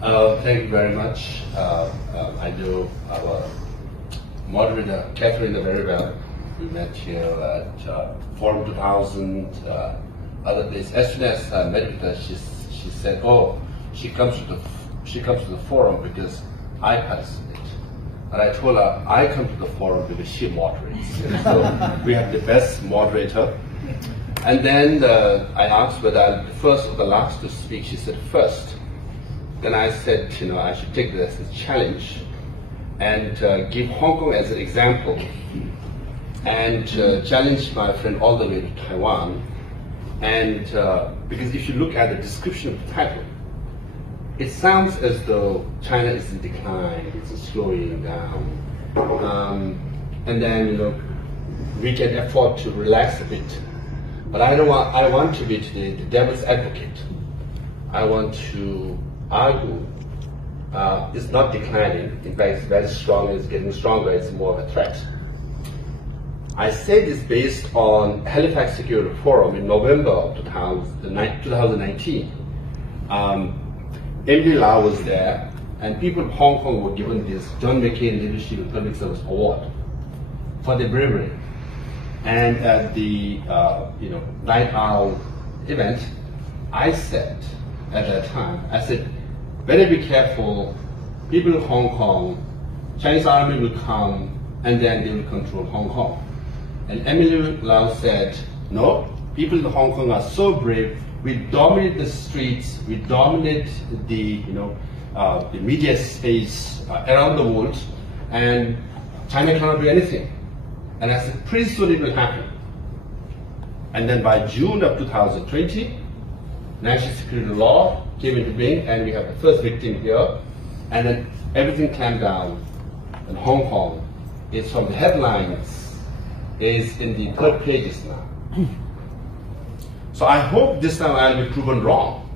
Thank you very much. I know our moderator, Catherine, very well. We met here at Forum 2000, other places. As soon as I met with her, she said, "Oh, she comes to the forum because I participate." And I told her, I come to the forum because she moderates. So we have the best moderator. And then I asked whether I'll be the first or the last to speak. She said first. Then I said, I should take this as a challenge and give Hong Kong as an example and challenge my friend all the way to Taiwan. And because if you look at the description of the title, it sounds as though China is in decline, it's slowing down. And then, we can afford to relax a bit. But I want to be the devil's advocate. I want to argue it's not declining. In fact, it's very strong, it's getting stronger, it's more of a threat. I say this based on Halifax Security Forum in November of 2019. Emily Lau was there, and people in Hong Kong were given this John McCain Leadership and Public Service Award for their bravery. And at the Night Owl event, I said at that time, I said, better be careful, people in Hong Kong, Chinese army will come and then they will control Hong Kong. And Emily Lau said, no, people in Hong Kong are so brave, we dominate the streets, we dominate the media space around the world, and China cannot do anything. And I said, pretty soon it will happen. And then by June of 2020, national security law came into being, and we have the first victim here. And then everything clamped down, and Hong Kong is from the headlines, is in the third pages now. So I hope this time I'll be proven wrong.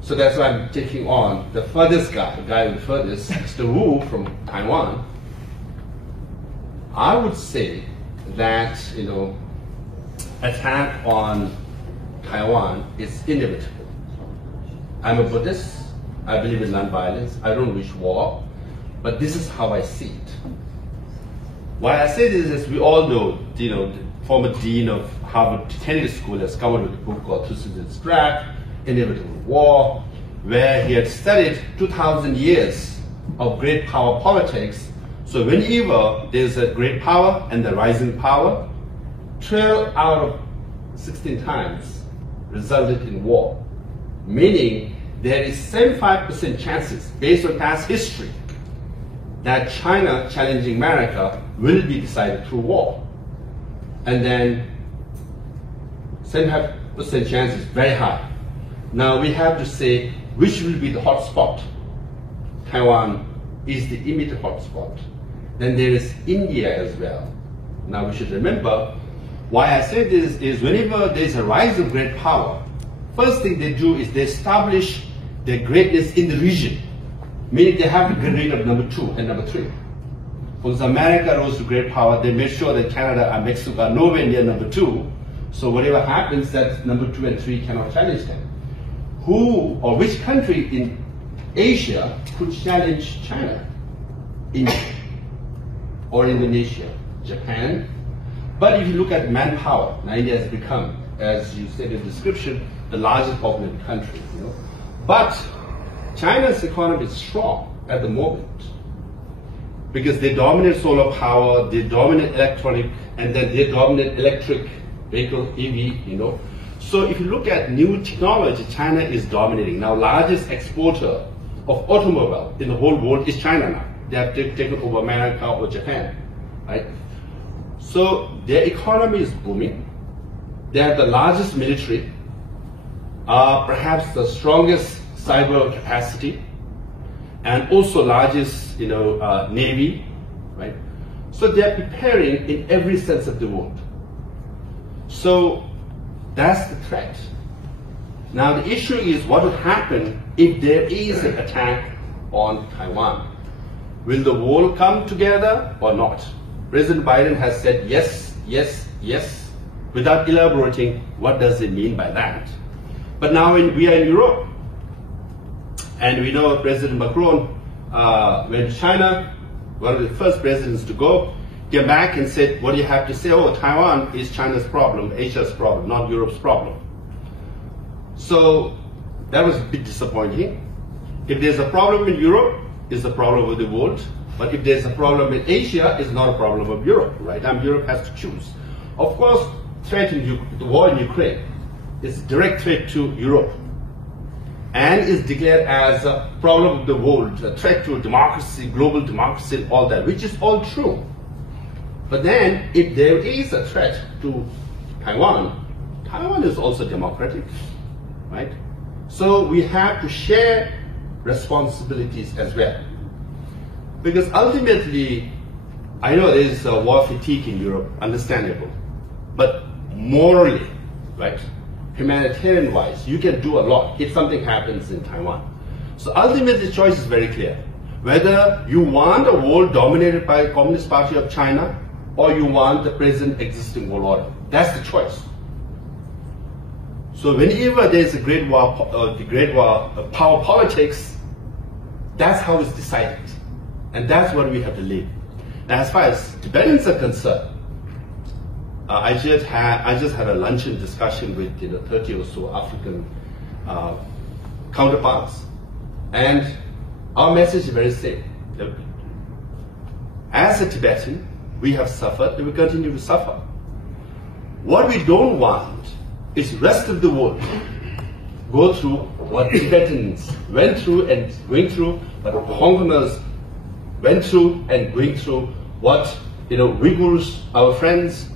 So that's why I'm taking on the furthest guy, the guy the furthest, Mr. Wu from Taiwan. I would say that, attack on Taiwan is inevitable. I'm a Buddhist. I believe in nonviolence. I don't wish war, but this is how I see it. Why I say this is we all know, the former dean of Harvard Kennedy School has come out with a book called Thucydides' Trap, Inevitable War, where he had studied 2,000 years of great power politics. So whenever there's a great power and the rising power, 12 out of 16 times resulted in war. Meaning there is 75% chances, based on past history, that China challenging America will be decided through war. And then 75% chance is very high. Now we have to say which will be the hot spot. Taiwan is the immediate hot spot. Then there is India as well. Now we should remember, why I say this is whenever there is a rise of great power, first thing they do is they establish their greatness in the region. Meaning they have to get rid of number 2 and number 3. Once America rose to great power, they made sure that Canada and Mexico are nowhere near number 2. So whatever happens, that number 2 and 3 cannot challenge them. Who or which country in Asia could challenge China? India or Indonesia, Japan. But if you look at manpower, now India has become, as you said in the description, the largest populated country. But China's economy is strong at the moment because they dominate solar power, they dominate electronic, and then they dominate electric vehicle, EV, So if you look at new technology, China is dominating. Now, largest exporter of automobile in the whole world is China now. They have taken over America or Japan, right? So their economy is booming. They have the largest military, perhaps the strongest cyber capacity, and also largest, navy, right? So they are preparing in every sense of the word. So that's the threat. Now the issue is what would happen if there is an attack on Taiwan. Will the world come together or not? President Biden has said yes, yes, yes, without elaborating what does it mean by that. But now we are in Europe. And we know President Macron went to China, one of the first presidents to go, came back and said, what do you have to say? Oh, Taiwan is China's problem, Asia's problem, not Europe's problem. So that was a bit disappointing. If there's a problem in Europe, it's a problem of the world. But if there's a problem in Asia, it's not a problem of Europe, right? Europe has to choose. Of course, the war in Ukraine is a direct threat to Europe and is declared as a problem of the world, a threat to democracy, global democracy, and all that, which is all true. But then, if there is a threat to Taiwan, Taiwan is also democratic, right? So we have to share responsibilities as well. Because ultimately, I know there is a war fatigue in Europe, understandable. But morally, right, humanitarian-wise, you can do a lot if something happens in Taiwan. So ultimately, the choice is very clear. Whether you want a world dominated by the Communist Party of China, or you want the present existing world order. That's the choice. So whenever there's a great war, power politics, that's how it's decided. And that's what we have to live. Now, as far as Tibetans are concerned, I just had a luncheon discussion with 30 or so African counterparts, and our message is very simple. As a Tibetan, we have suffered and we continue to suffer. What we don't want is the rest of the world go through what Tibetans went through and going through, what Hong Kongers went through and going through, what Uyghurs, our friends,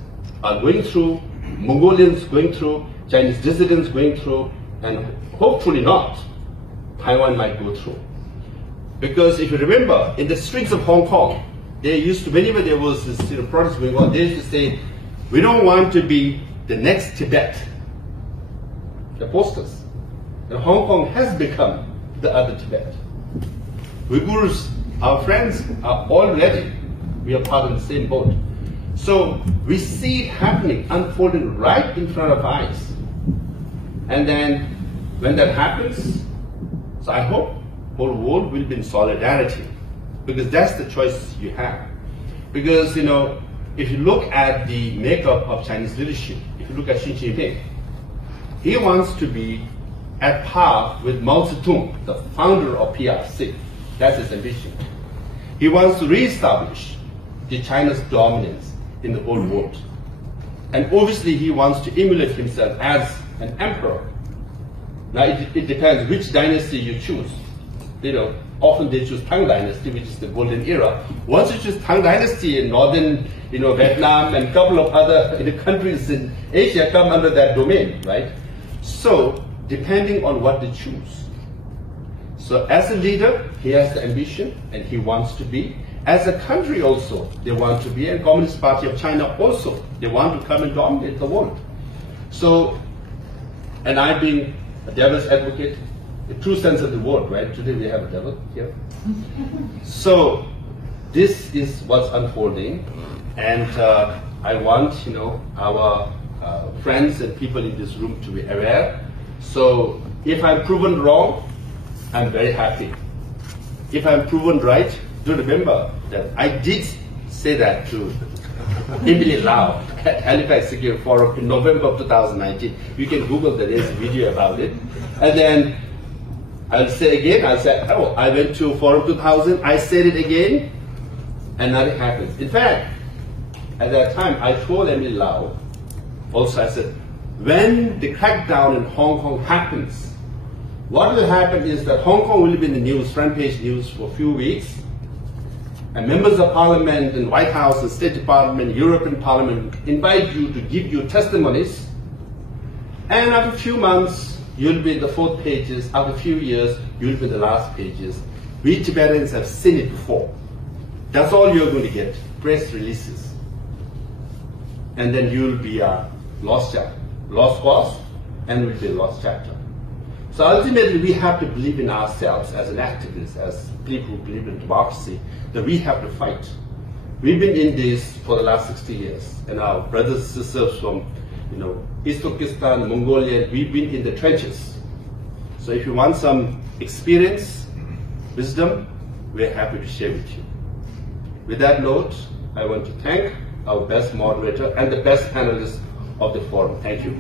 are going through, Mongolians going through, Chinese dissidents going through, and hopefully not, Taiwan might go through. Because if you remember, in the streets of Hong Kong, they used to, whenever there was this protest going on, they used to say, we don't want to be the next Tibet. The posters. And Hong Kong has become the other Tibet. Uyghurs, our friends, are all ready. We are part of the same boat. So we see it happening, unfolding right in front of our eyes. And then when that happens, so I hope the whole world will be in solidarity, because that's the choice you have. Because, if you look at the makeup of Chinese leadership, if you look at Xi Jinping, he wants to be at par with Mao Zedong, the founder of PRC. That's his ambition. He wants to reestablish China's dominance in the whole world. And obviously he wants to emulate himself as an emperor. Now it depends which dynasty you choose. Often they choose Tang Dynasty, which is the golden era. Once you choose Tang Dynasty in northern, Vietnam and a couple of other countries in Asia come under that domain, right? So, depending on what they choose. So as a leader, he has the ambition and he wants to be. As a country also, they want to be, and Communist Party of China also, they want to come and dominate the world. So, and I being a devil's advocate, the true sense of the word, right? Today we have a devil here. So, this is what's unfolding, and I want, our friends and people in this room to be aware. So, if I'm proven wrong, I'm very happy. If I'm proven right, do remember that I did say that to Emily Lau at Halifax Security Forum in November of 2019. You can Google that, there's a video about it. And then I'll say again, I went to Forum 2000, I said it again, and nothing happens. In fact, at that time, I told Emily Lau, also I said, when the crackdown in Hong Kong happens, what will happen is that Hong Kong will be in the news, front page news for a few weeks, and members of parliament and White House and State Department, European Parliament invite you to give your testimonies, and after a few months, you'll be in the fourth pages, after a few years, you'll be in the last pages. We Tibetans have seen it before. That's all you're going to get, press releases. And then you'll be a lost chapter, lost cause, and will be a lost chapter. So ultimately, we have to believe in ourselves as an activist, as people who believe in democracy, that we have to fight. We've been in this for the last 60 years, and our brothers and sisters from, East Turkestan, Mongolia, we've been in the trenches. So if you want some experience, wisdom, we're happy to share with you. With that note, I want to thank our best moderator and the best panelists of the forum. Thank you.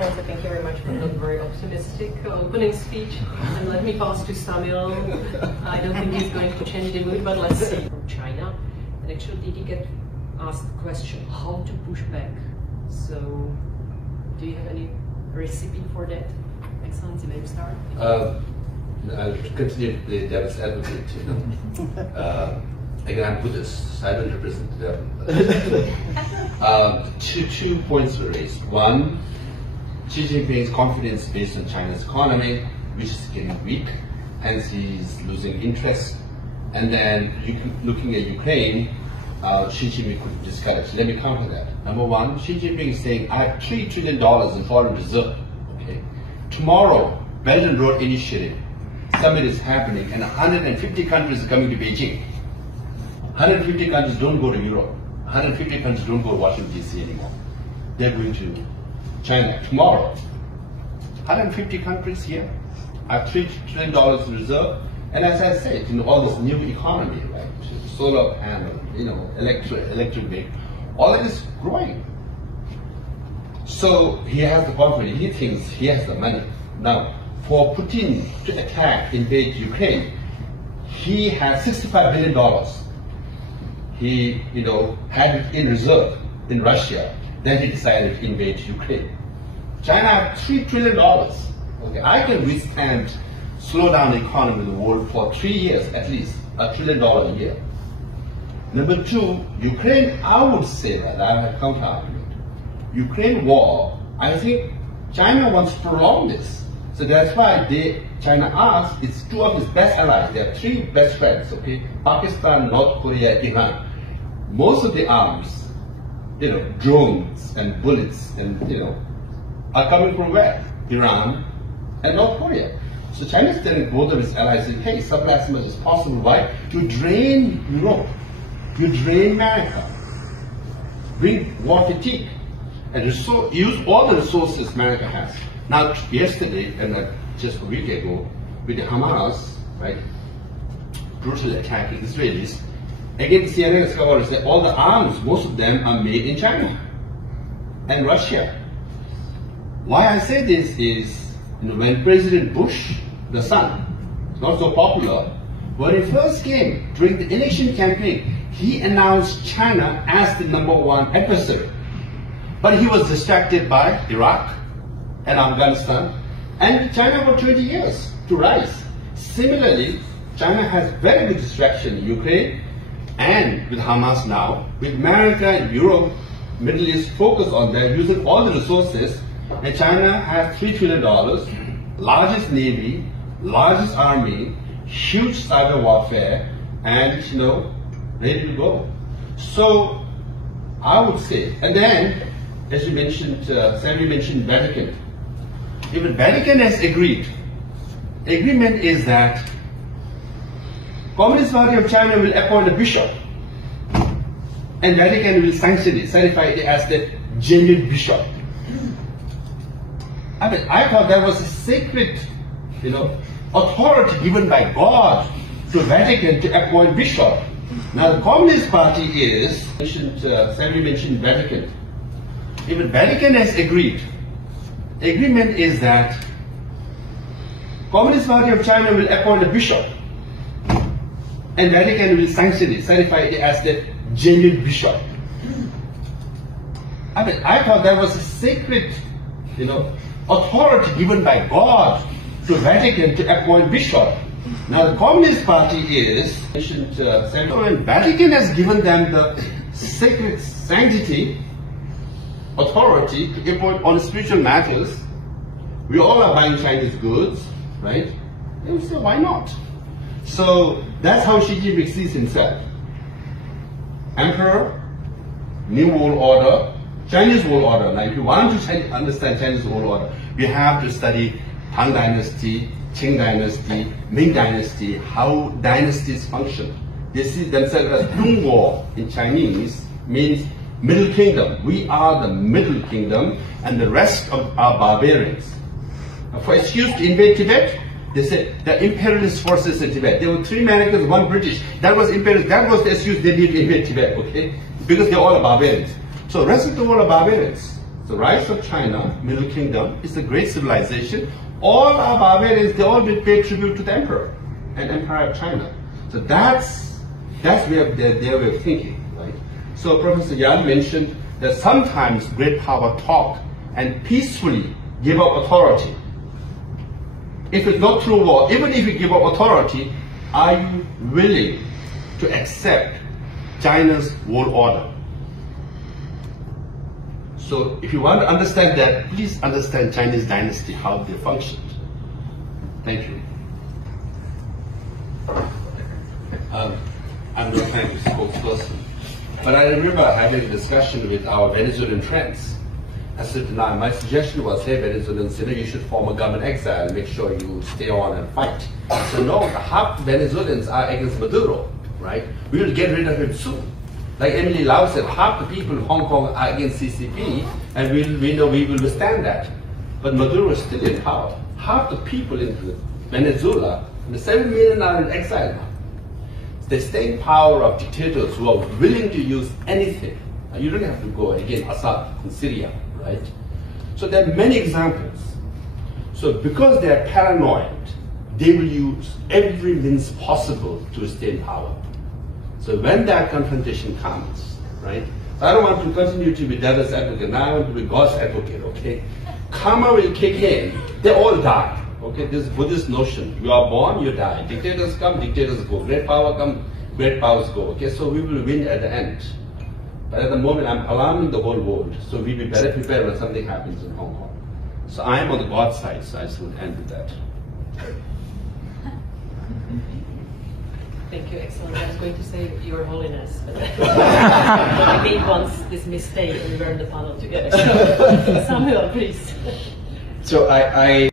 Thank you very much for the very optimistic opening speech. And let me pass to Samuel. I don't think he's going to change the mood, but let's see. From China, and actually Didi get asked the question, how to push back. So, do you have any recipe for that? Excellency, may you start? I'll continue the devil's advocate. Again, I'm Buddhist, so I don't represent the devil. Two points were raised. One, Xi Jinping's confidence based on China's economy, which is getting weak, hence he's losing interest. And then looking at Ukraine, Xi Jinping could be discouraged. Let me counter that. Number one, Xi Jinping is saying, I have $3 trillion in foreign reserve. Okay. Tomorrow, Belt and Road Initiative summit is happening, and 150 countries are coming to Beijing. 150 countries don't go to Europe. 150 countries don't go to Washington, D.C. anymore. They're going to China tomorrow. 150 countries here have $3 trillion in reserve, and as I said, all this new economy, right? Solar panel, electric vehicle, all that is growing. So he has the confidence. He thinks he has the money. Now, for Putin to attack, invade Ukraine, he has $65 billion. He, had it in reserve in Russia. Then he decided to invade Ukraine. China has $3 trillion. Okay, I can withstand slow down the economy in the world for 3 years at least, $1 trillion a year. Number two, Ukraine, I would say that, I have a counter argument. Ukraine war, I think China wants to prolong this. So that's why China asked its two of its best allies, there are three best friends, okay? Pakistan, North Korea, Iran. Most of the arms, drones and bullets and, are coming from where? Iran and North Korea. So China is telling both of its allies, hey, supply as much as possible. Why? To drain Europe, to drain America, bring war fatigue, and use all the resources America has. Now, yesterday, and just a week ago, with the Hamas, right, brutally attacking Israelis, again, CNN discovered that all the arms, most of them are made in China and Russia. Why I say this is, when President Bush, the son, is not so popular, when he first came during the election campaign, he announced China as the #1 adversary. But he was distracted by Iraq and Afghanistan and China for 20 years to rise. Similarly, China has very good distraction in Ukraine and with Hamas now, with America and Europe, Middle East focused on that, using all the resources, and China has $3 trillion, largest navy, largest army, huge cyber warfare, and ready to go. So I would say, and then as you mentioned, Sammy mentioned Vatican. Even Vatican has agreed. Agreement is that Communist Party of China will appoint a bishop, and Vatican will sanction it, certify it as the genuine bishop. I thought that was a sacred, authority given by God to Vatican to appoint bishop. Now the Communist Party is, Sammy mentioned Vatican. Even Vatican has agreed. Agreement is that Communist Party of China will appoint a bishop, and Vatican will sanction it, certify it as the genuine bishop. I thought that was a sacred, authority given by God to Vatican to appoint bishop. Now the Communist Party is, and Vatican has given them the sacred sanctity, authority to appoint on spiritual matters. We all are buying Chinese goods, right? They would say, why not? So that's how Xi Jinping sees himself. Emperor, New World Order, Chinese World Order. Now if you want to understand Chinese World Order, you have to study Han Dynasty, Qing Dynasty, Ming Dynasty, how dynasties function. They see themselves as Dongguo in Chinese, means Middle Kingdom. We are the Middle Kingdom, and the rest of are barbarians. For excuse to invade Tibet, they said the imperialist forces in Tibet. There were 3 Americans, 1 British. That was imperialist. That was the excuse they did to invade Tibet, okay? Because they're all barbarians. So the rest of the world are barbarians. The rise of China, Middle Kingdom, is a great civilization. All are barbarians. They all did pay tribute to the emperor and Empire of China. So that's their way of thinking, right? So Professor Yan mentioned that sometimes great power talk and peacefully give up authority. If it's not through war, even if you give up authority, are you willing to accept China's world order? So if you want to understand that, please understand Chinese dynasty, how they functioned. Thank you. I'm not trying to spokesperson, but I remember having a discussion with our Venezuelan friends. I said, now my suggestion was, hey, Venezuelans, you should form a government exile and make sure you stay on and fight. So no, half Venezuelans are against Maduro, right? We will get rid of him soon. Like Emily Lau said, half the people in Hong Kong are against CCP, and we know we will withstand that. But Maduro is still in power. Half the people in Venezuela, the 7 million are in exile now. The staying power of dictators who are willing to use anything. You don't have to go again, Assad in Syria, right? So there are many examples. So because they are paranoid, they will use every means possible to stay in power. So when that confrontation comes, right? So I don't want to continue to be devil's advocate. Now I want to be God's advocate, okay? Karma will kick in. They all die. Okay, this Buddhist notion. You are born, you die. Dictators come, dictators go. Great power come, great powers go. Okay, so we will win at the end. But at the moment, I'm alarming the whole world. So we'll be better prepared when something happens in Hong Kong. So I'm on the God side, so I just will end with that. Thank you, excellent. I was going to say Your Holiness, but I made once this mistake and we were in the panel together. So, Samuel, please. So I